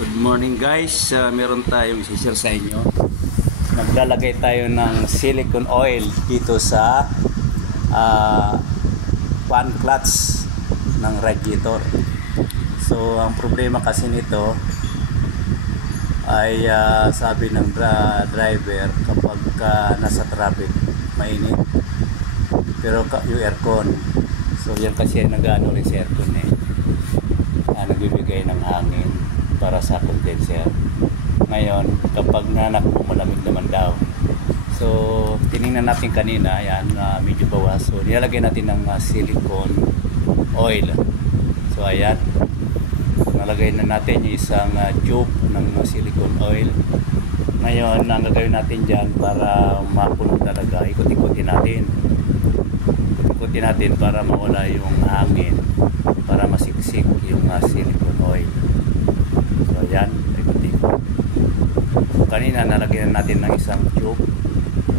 Good morning guys, meron tayong isi-share sa inyo. Naglalagay tayo ng silicone oil dito sa fan clutch ng radiator. So ang problema kasi nito ay sabi ng driver kapag nasa traffic mainit, pero yung aircon, so yan kasi nag-ano rin sa aircon nagbibigay ng hangin para sa condenser. Ngayon kapag nanakbo malamig naman daw, so tiningnan natin kanina, yan medyo bawas, so nilalagay natin ng silicone oil. So ayan, nalagay na natin yung isang tube ng silicone oil. Ngayon ang gagawin natin dyan para makulong talaga, ikot-ikotin natin para mawala yung hangin, para masiksik yung silicone oil. So ayan, ikot-ikot. Kanina nalagyan natin ng isang tube,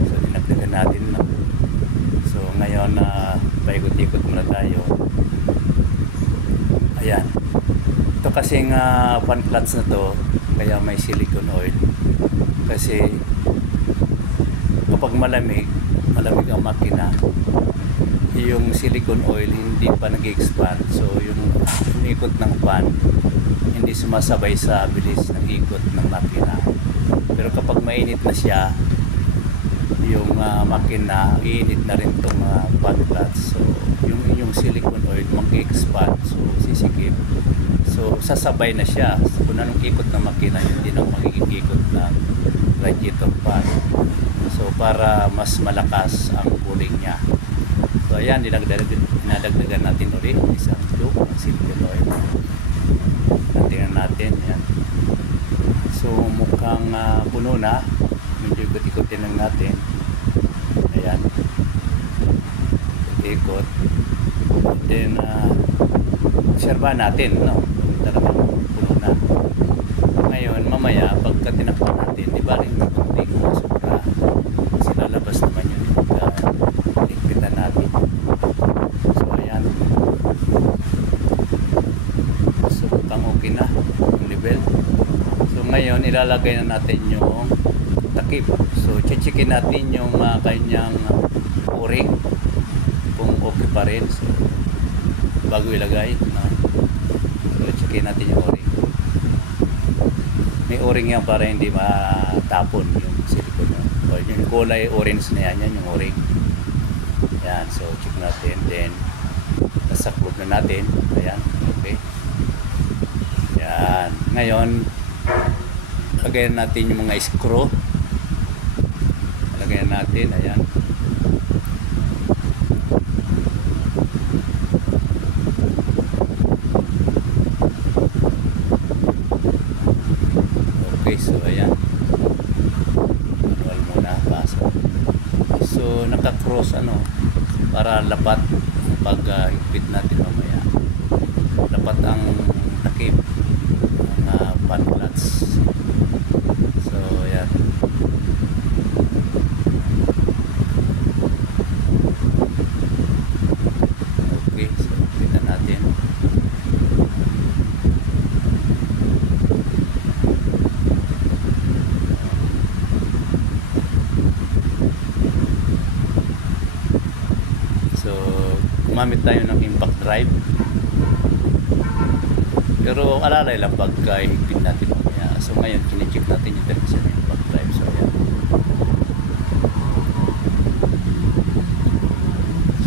so dinagdagan natin na. So ngayon paikot-ikot muna tayo. Ayan, ito kasing fan clutch na to, kaya may silicone oil kasi kapag malamig ang makina, yung silicone oil hindi pa nag-expand, so yung ikot ng fan hindi sumasabay sa bilis ng ikot ng makina. Pero kapag mainit na siya, yung makina, iinit na rin itong fan clutch, so yung silicone oil mag-expand, so sisikip, so sasabay na siya. So, kung anong ikot ng makina, hindi na magiging ikot ng radiator fan, so para mas malakas ang cooling niya. So ayan, dinadagdagan natin ulit isang tube ng silicone oil. Tingnan natin yan. So mukhang puno na, medyo ikot-ikotin lang natin. Ayan, ikot. Then obserbahan natin, no? Talagang puno na. Ngayon mamaya pagka tinakpan natin, di ba rin kunting sobra, kasi lalabas naman yun ligpitan natin. So ayan, so mukhang okay na yung level. So ngayon ilalagay na natin yung takip. So chichikin natin yung kanyang o-ring kung okay pa rin, so bago ilagay, no? So chichikin natin yung o-ring. May o-ring yan para hindi matapon yung silicone oil. Yung kulay orange na yan yung o-ring. Yan, so check natin, then nasaklob na natin. Ayan, okay. Yan, ngayon lagayan natin yung mga screw. Lagayan natin, ayan. Okay, so ayan, manual muna, pasok. So naka-cross para lapat pag higpit natin mamaya, lapat ang takip ng fan clutch. So ayan, okay, so higpit na natin. So gumamit tayo ng impact drive, pero alalay lang pagka higpit natin mamaya. So ngayon kine-check natin yung direksyon ng impact drive. So ayan,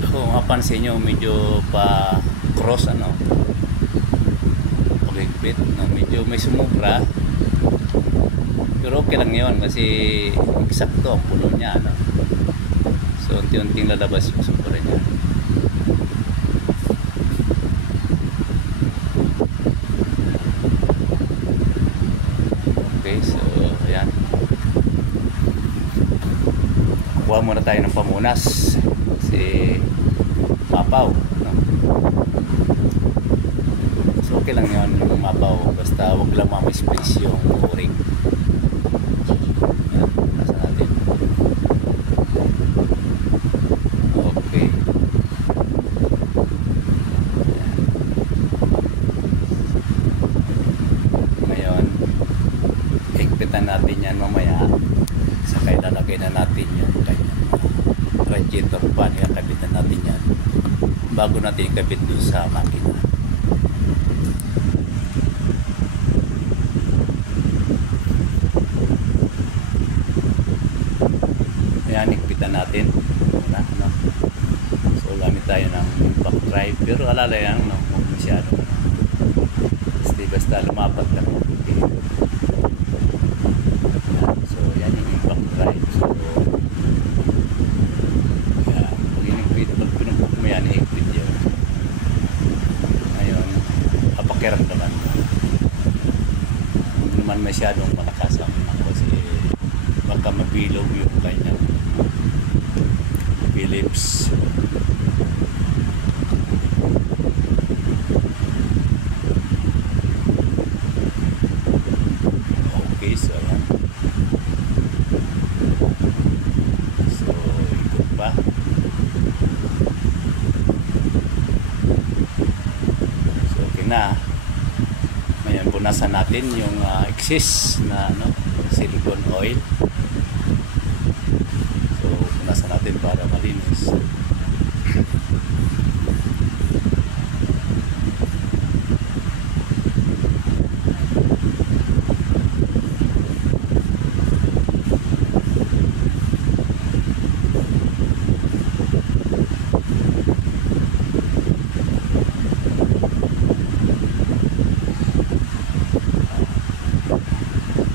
so mapansin nyo medyo pa cross pag-higpit, medyo may sumubra, pero okay lang yun kasi eksakto ang puno niya, so unti-unting lalabas yung sumubra niya. Okay, so ayan, kuha muna tayo ng pamunas kasi mapaw, so okay lang yun yung mapaw, basta wag lang ma-space yung o-ring. Ayan, nasa natin. Okay, ayan. Ngayon natin yan mamaya. Saka ilalagay na natin yung kanyang radiator fan. Ikakabit na natin yan bago natin ikabit doon sa makina. Ayan, ikpitan natin muna, no? So gamit tayo ng impact drive, pero alala yan, no? Huwag masyado, no? Basta lumapat lang. Ayan, so yan yung impact drive. So yan, pag pinumpok mo yan, higpit yun. Ngayon, papakiramdaman mo. Huwag naman masyadong malakas ang kasi baka mabilog yung kanyang Philips. Okay, so ayan. So, ikot pa. So, okay na. Ngayon, punasan natin yung excess na silicone oil. So, punasan natin para malinis.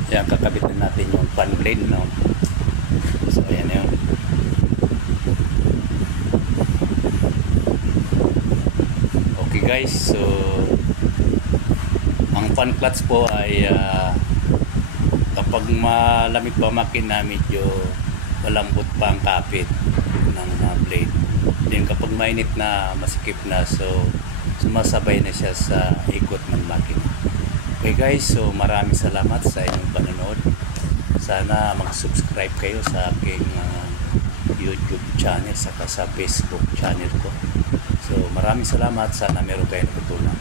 Ayan, kakabit na natin yung fan blade, no? So, ayan yun. Okay guys, so ang fan clutch po ay kapag malamig pa makina, medyo malambot pa ang kapit ng blade. Then kapag mainit na, masikip na, so sumasabay na siya sa ikot ng makina. Okay guys, so maraming salamat sa inyong panonood. Sana mag-subscribe kayo sa aking YouTube channel saka sa Facebook channel ko. So maraming salamat, sana meron kayo natutunan.